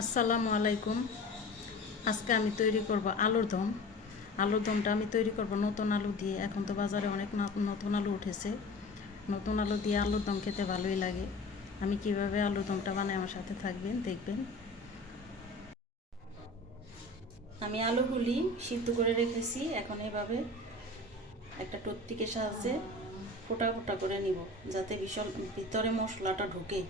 আসসালামু আলাইকুম। আজকে আমি তৈরি করব আলুর দম। আলুর দমটা আমি তৈরি করব নতুন আলু দিয়ে। এখন তো বাজারে অনেক নতুন আলু উঠেছে। নতুন আলু দিয়ে আলুর দম খেতে ভালোই লাগে। আমি কিভাবে আলুর দমটা বানাই আমার সাথে থাকবেন, দেখবেন। আমি আলুগুলি সিদ্ধ করে রেখেছি। এখন এভাবে একটা টুথপিকের সাহায্যে ফোঁটা ফোঁটা করে নিব, যাতে ভিতরে মশলাটা ঢুকে।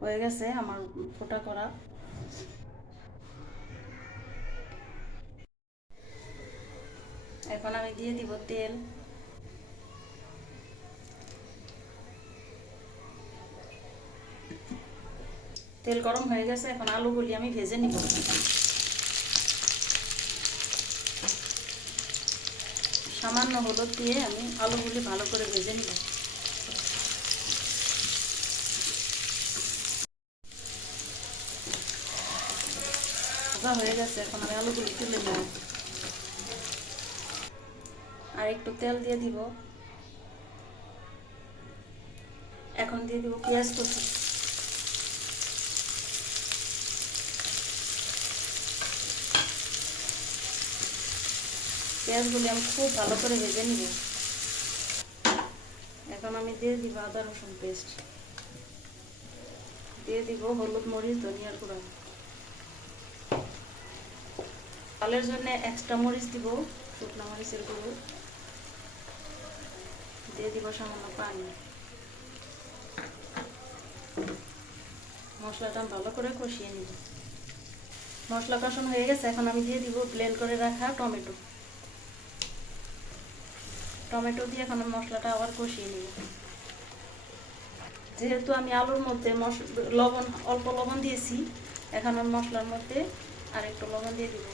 হয়ে গেছে আমার ফোঁটা করা। এখন আমি দিয়ে দিব তেল। তেল গরম হয়ে গেছে, এখন আলুগুলি আমি ভেজে নিব। সামান্য হলুদ দিয়ে আমি আলুগুলি ভালো করে ভেজে নিব। ভাজা হয়ে গেছে, এখন আমি আলুগুলি তুলে নেব। আর একটু তেল দিয়ে দিব। এখন দিয়ে দিব পেঁয়াজ কুচি। পেঁয়াজগুলি আমি খুব ভালো করে ভেজে নিব। এখন আমি দিয়ে দিব আদা রসুন পেস্ট। দিয়ে দিব হলুদ, মরিচ, ধনিয়ার গুঁড়া। ঝালের জন্য এক্সট্রা মরিচ দিব, শুকনো মরিচের গুঁড়ো। দিয়ে দিব সামান্য পানি। মশলাটা ভালো করে কষিয়ে নিব। মশলা কষানো হয়ে গেছে, এখন আমি দিয়ে দিব ব্লেন্ড করে রাখা টমেটো। টমেটো দিয়ে এখন আমি মশলাটা আবার কষিয়ে নিব। যেহেতু আমি আলুর মধ্যে লবণ, অল্প লবণ দিয়েছি, এখন আমি মশলার মধ্যে আর একটু লবণ দিয়ে দিব।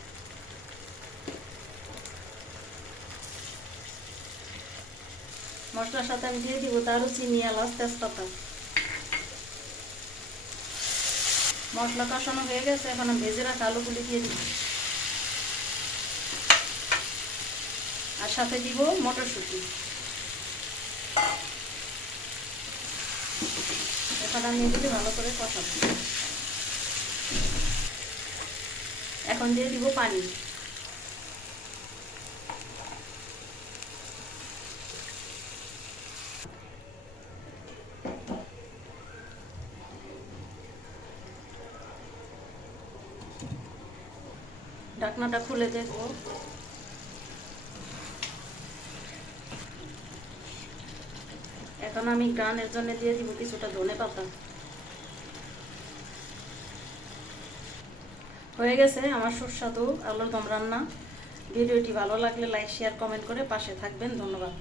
মশলার সাথে আমি দিয়ে দিব দারুচিনি, এলাচ, তেজপাতা। মশলা কষানো হয়ে গেছে, এখন আমি ভেজে রাখা আলুগুলি দিয়ে দিব। আর সাথে দিব মটরশুঁটি। এখন আমি এগুলি ভালো করে কষাবো। এখন দিয়ে দিব পানি। ঢাকনাটা খুলে দেখব। এখন আমি গানের জন্য দিয়ে দিব কিছুটা ধনেপাতা। হয়ে গেছে আমার সুস্বাদু আলুর দম রান্না। ভিডিওটি ভালো লাগলে লাইক, শেয়ার, কমেন্ট করে পাশে থাকবেন। ধন্যবাদ।